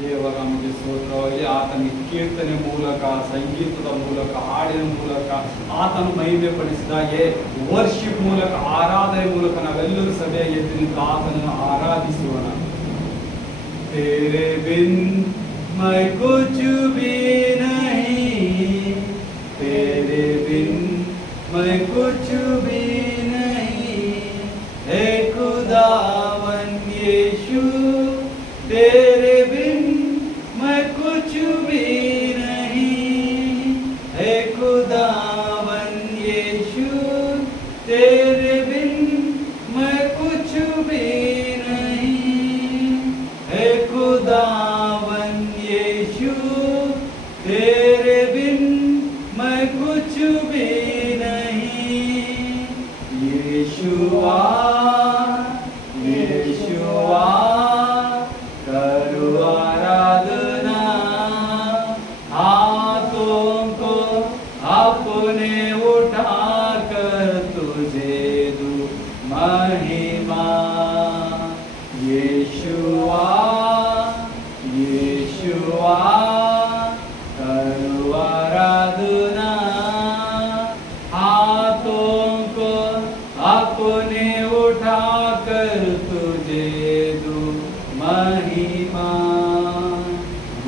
ದೇವರ ನಮಗೆ ಸ್ತೋತ್ರವಾಗಲಿ. ಆತನಿಗೆ ಕೀರ್ತನೆ ಮೂಲಕ, ಸಂಗೀತದ ಮೂಲಕ, ಹಾಡಿನ ಮೂಲಕ ಆತನು ಮಹಿಮೆ ಪಡಿಸಿದಾಗೆ ವರ್ಷಿಪ್ ಮೂಲಕ, ಆರಾಧನೆ ಮೂಲಕ ನಾವೆಲ್ಲರೂ ಸಭೆಯಾಗಿ ಎದ್ದು ನಿಂತು ಆತನನ್ನು ಆರಾಧಿಸೋಣ. तेरे बिन मैं कुछ भी नहीं, तेरे बिन मैं कुछ भी नहीं, हे खुदावन यीशु तेरे बिन मैं कुछ भी नहीं, हे खुदावन यीशु तेरे बिन मैं कुछ भी नहीं, हे खुदावन यीशु तेरे बिन मैं कुछ भी नहीं. यीशुआ यीशुआ करो आराधना, हाथों को अपने उठा कर तुझे दूं महिमा. यीशुआ यीशुआ करो आराधना, हाथों को अपने उठा कर तुझे दूं महिमा.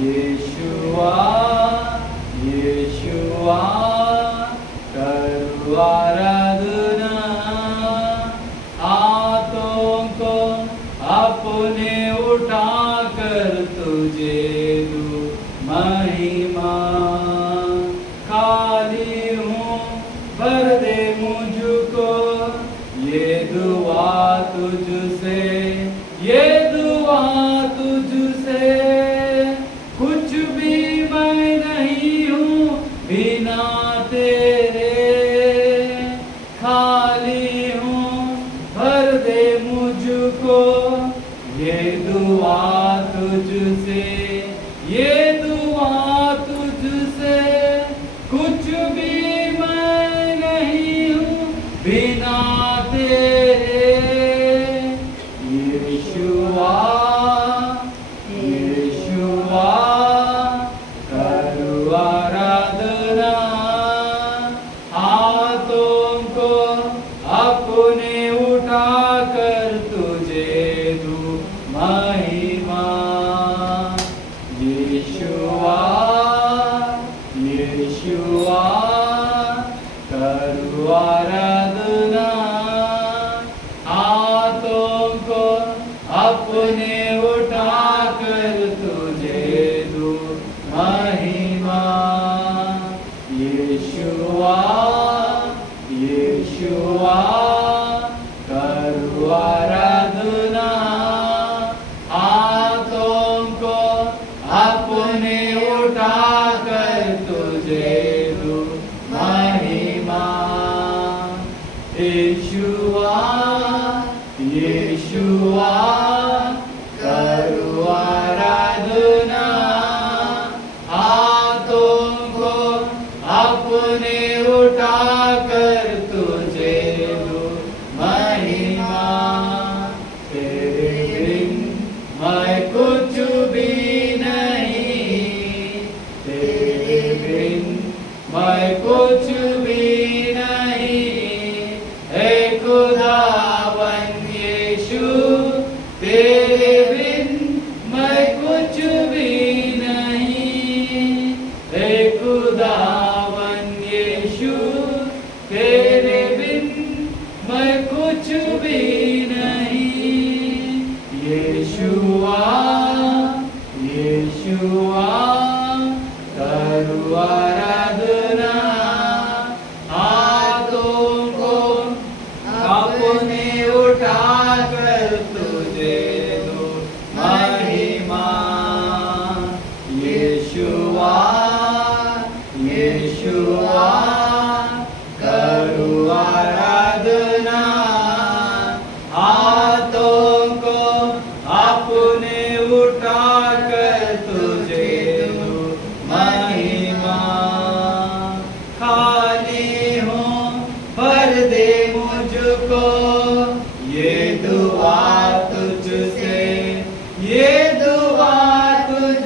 यीशुआ यीशुआ करो आराधना, हाथों को अपने उठा कर तुझे दूं महिमा. खाली हूँ भर दे मुझको, ये दुआ तुझसे, ये दुआ तुझसे. कुछ भी मैं नहीं हूँ बिना तेरे, खाली हूँ भर दे मुझको, ये दुआ तुझसे, ये दुआ तुझसे. कुछ भी मैं नहीं हूँ बिना तेरे. यीशुआ यीशुआ करो आराधना, हाथों को अपने उठा कर तुझे दूं महिमा. यीशुआ यीशुआ करो आराधना, हाथों को अपने उठा कर तुझे दूं महिमा. यीशुआ यीशुआ करो आराधना, हाथों को अपने उठा कर तुझे दूं महिमा. यीशुआ यीशुआ करो आराधना, हाथों को अपने उठा कर तुझे दूं महिमा. तेरे बिन मैं कुछ भी नहीं, तेरे बिन मैं कुछ भी नहीं, हे खुदावन यीशु तेरे बिन मैं कुछ भी नहीं, हे खुदावन यीशु तेरे बिन मैं कुछ भी नहीं. यीशुआ यीशुआ करो आराधना, हाथों को अपने उठा कर तुझे दूं महिमा. यीशुआ यीशुआ करो आराधना, हाथों को अपने उठा कर तुझे दूं महिमा. खाली हूँ भर दे मुझको, ये दुआ तुझसे, ये दुआ तुझ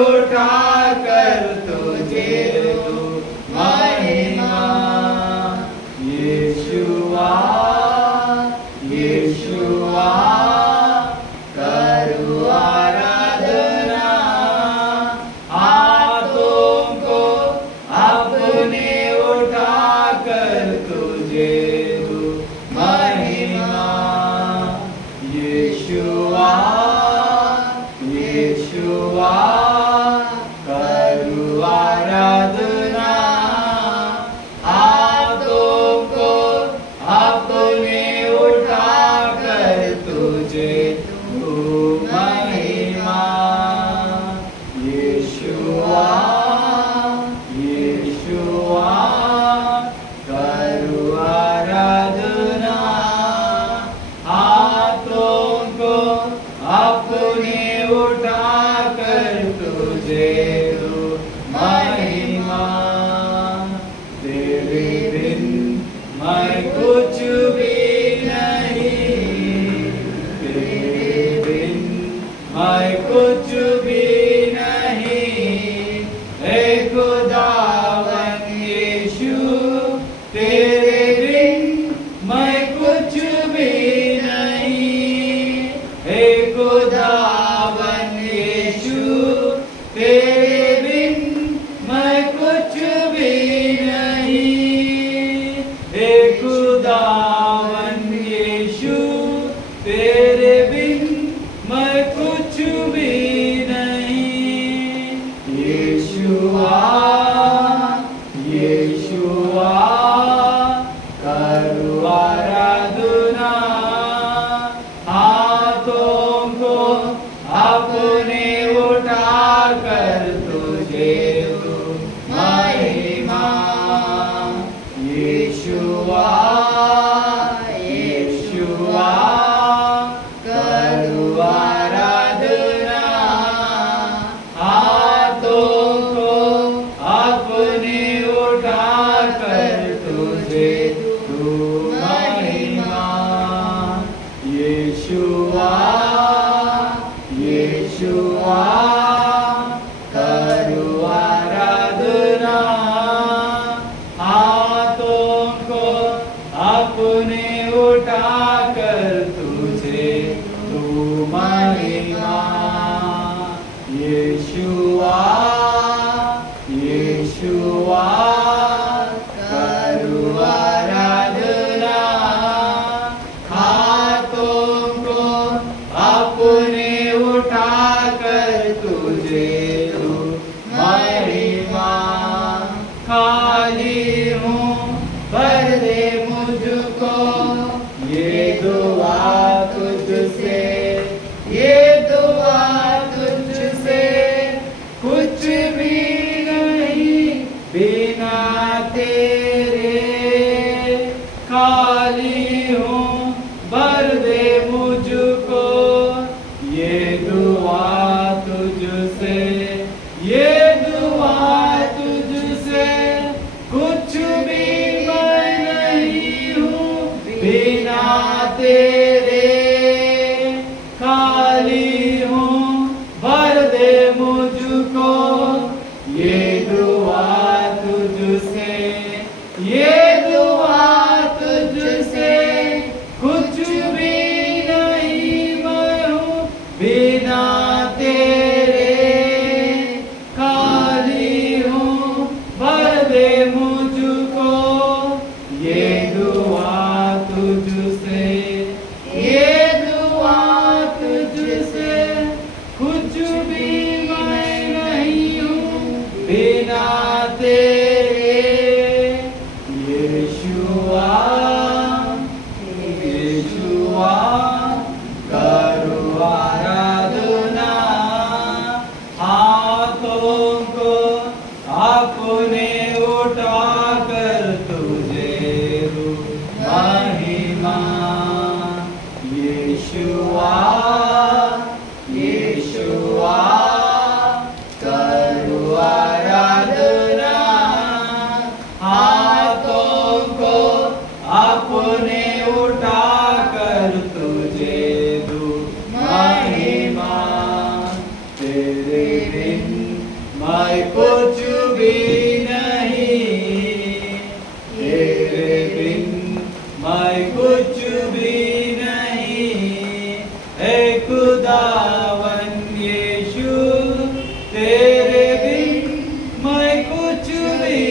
उठाकर तुझे दूं महिमा। यीशुआ यीशुआ करूं आराधना, हाथों को अपने उठाकर तुझे दूं महिमा। यीशुआ यीशुआ करूं आराधना, हाथों को अपने उठाकर तुझे दूं महिमा। यीशुआ यीशुआ करूं आराधना, हाथों को अपने उठाकर तुझे दूं महिमा। तेरे बिन मैं कुछ भी नहीं, तेरे बिन मैं कुछ भी नहीं। हे खुदावन यीशु तेरे बिन मैं कुछ भी नहीं। हे खुदावन यीशु तेरे बिन मैं कुछ भी नहीं। हे खुदावन यीशु तेरे बिन मैं कुछ भी नहीं। यीशुआ यीशुआ करूं आराधना, हाथों को अपने उठाकर तुझे दूं महिमा। यीशुआ यीशुआ करूं आराधना, हाथों को अपने उठाकर तुझे दूं महिमा। यीशुआ यीशुआ करूं आराधना, हाथों को अपने उठाकर तुझे दूं महिमा। यीशुआ यीशुआ करूं आराधना, हाथों को अपने उठाकर तुझे दूं महिमा। खाली हूँ भर दे मुझको, ये दुआ तुझसे, ये दुआ तुझसे। कुछ भी नहीं बिना तेरे, खाली हूँ भर दे मुझको, ये दुआ तुझसे, ये दुआ तुझसे। कुछ भी मैं नहीं हूँ बिना तेरे, खाली हूँ भर दे मुझको, ये दुआ तुझसे, ये दुआ तुझसे। कुछ भी नहीं मैं हूँ बिना तेरे, खाली हूँ भर दे मुझको, ये दुआ तुझसे, ये दुआ तुझसे। कुछ भी मैं नहीं हूँ बिना तेरे। यीशुआ यीशुआ करूं आराधना, हाथों को अपने उठाकर तुझे दूं महिमा। यीशुआ यीशुआ करूं आराधना, हाथों को अपने उठाकर तुझे दूं महिमा। तेरे बिन मैं कुछ भी नहीं, तेरे बिन मैं कुछ भी नहीं। हे खुदावन यीशु, तेरे बिन मैं कुछ भी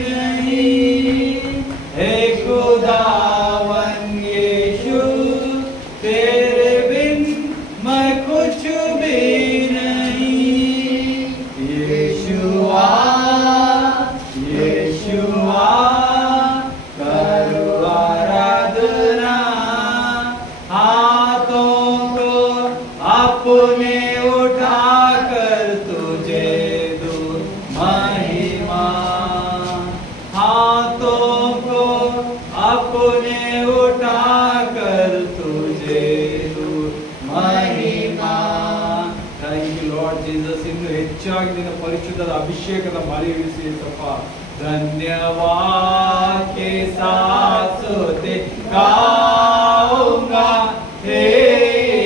नहीं। हे खुदावन यीशु, तेरे बिन मैं कुछ भी नहीं। यीशुआ, यीशुआ, करो आराधना, हाथों को अपने उठाकर तुझे दूं महिमा। हाथों को अपने उठाकर तुझे दूं महिमा। Thank you Lord Jesus. ಇನ್ನು ಹೆಚ್ಚಾಗಿ ನಿನ್ನ ಪರಿಶುದ್ಧದ ಅಭಿಷೇಕದ ಮರೆಯುವಿಸಿ ಯೇಸಪ್ಪ. धन्यवाद के साथ स्तुति गाऊंगा, हे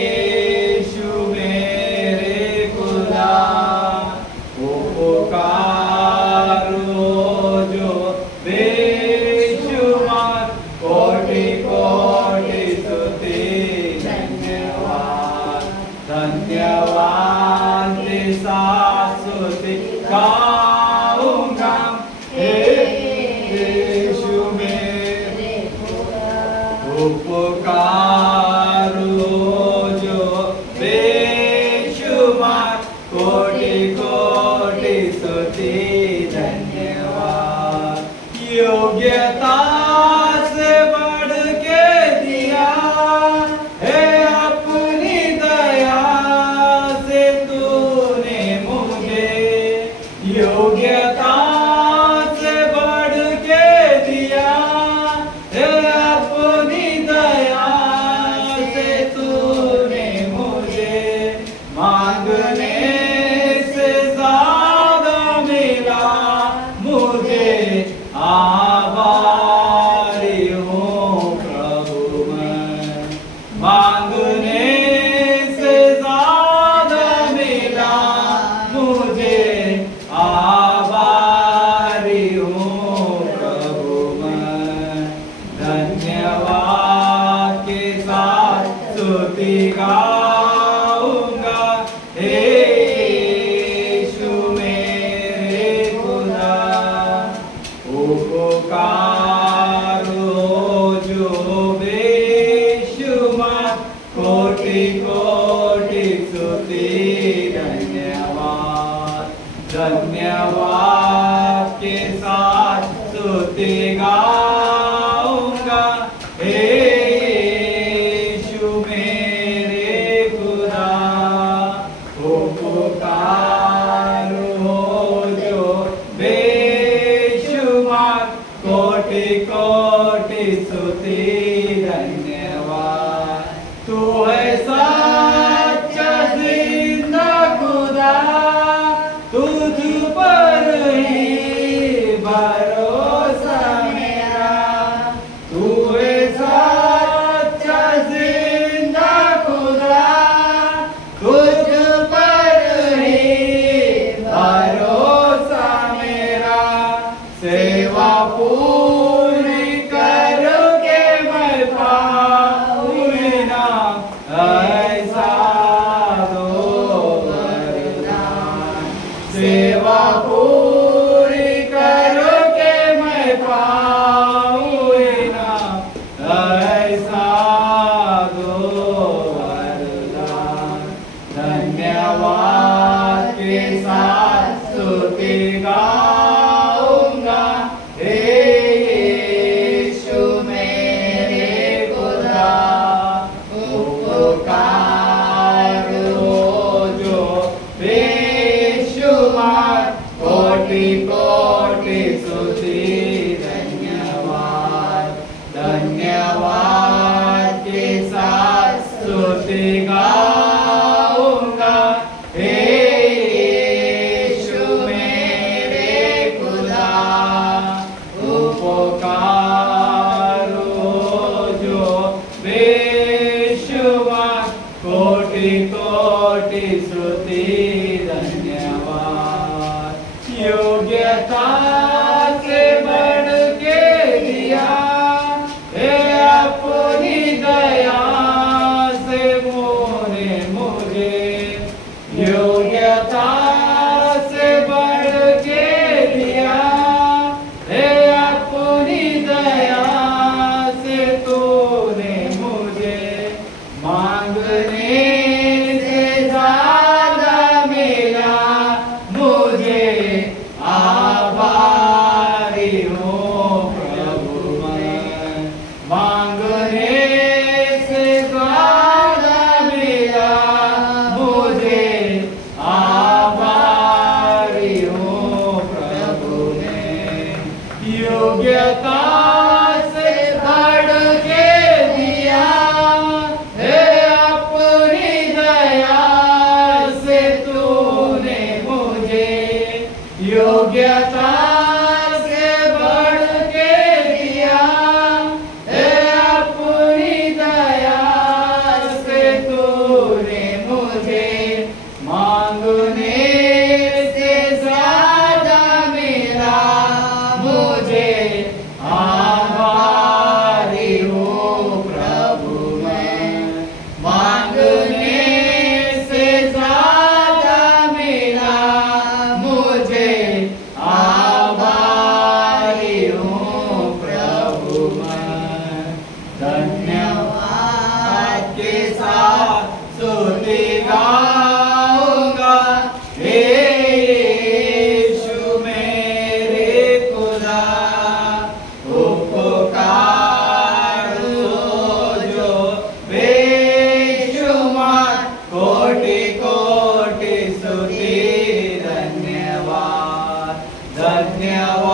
यीशु मेरे खुदा। उपकारो जो बेशुमार, कोटि कोटि स्तुति धन्यवाद। धन्यवाद के साथ स्तुति गाऊंगा, हे यीशु मेरे उपकारो जो बेशुमार, कोटि कोटि स्तुति धन्यवाद। योग्यता से बढ़ के दिया है अपनी दया से तूने मुझे। योग्यता से बढ़ के दिया है अपनी दया से तूने मुझे। मांगने से ज्यादा मिला मुझे, आभारी हूँ प्रभु मैं। मांगने से ज्यादा मिला मुझे, आभारी हूँ प्रभु मैं। धन्यवाद के साथ स्तुति गाऊंगा, हे यीशु मेरे खुदा। उपकारो जो बेशुमार, कोटि कोटि स्तुति धन्यवाद। धन्यवाद के साथ स्तुति गाऊंगा, हे यीशु मेरे खुदा। उपकारो जो बेशुमार, कोटि कोटि स्तुति धन्यवाद। तू है सच्चा जिंदा खुदा, तुझ पर ही भरोसा मेरा। तू है सच्चा जिंदा खुदा, तुझ पर ही भरोसा मेरा। सेवा पूरी करके मैं पाऊँ इनाम, ऐसा दो वरदान। सेवा पूरी करके मैं पाऊँ इनाम, ऐसा दो वरदान। धन्यवाद के साथ स्तुति गाऊंगा, हे यीशु मेरे खुदा। उपकारो जो बेशुमार, कोटि कोटि स्तुति धन्यवाद। धन्यवाद के साथ स्तुति गाऊंगा, हे यीशु मेरे योग्यता से बढ़ के दिया, हे अपनी दया से मोने मुझे, योग्यता से बढ़ के दिया, हे अपनी दया से तूने मुझे, मांगने से ज्यादा मिला मुझे, आभारी हूँ प्रभु मैं, मांगने से ज्यादा मिला मुझे, आभारी हूँ प्रभु मैं, योग्यता से बढ़ के दिया, हे अपनी दया से तूने मुझे, योग्यता से बढ़ के दिया, हे अपनी दया से तूने मुझे, मांगने से ज्यादा मिला मुझे, आभारी हूँ प्रभु मैं, मांगने से ज्यादा मिला मुझे, आभारी हूँ प्रभु मैं, धन्यवाद के साथ स्तुति गाऊंगा, हे यीशु मेरे खुदा, उपकार जो बेशुमार, कोटि कोटि स्तुति, धन्यवाद धन्यवाद।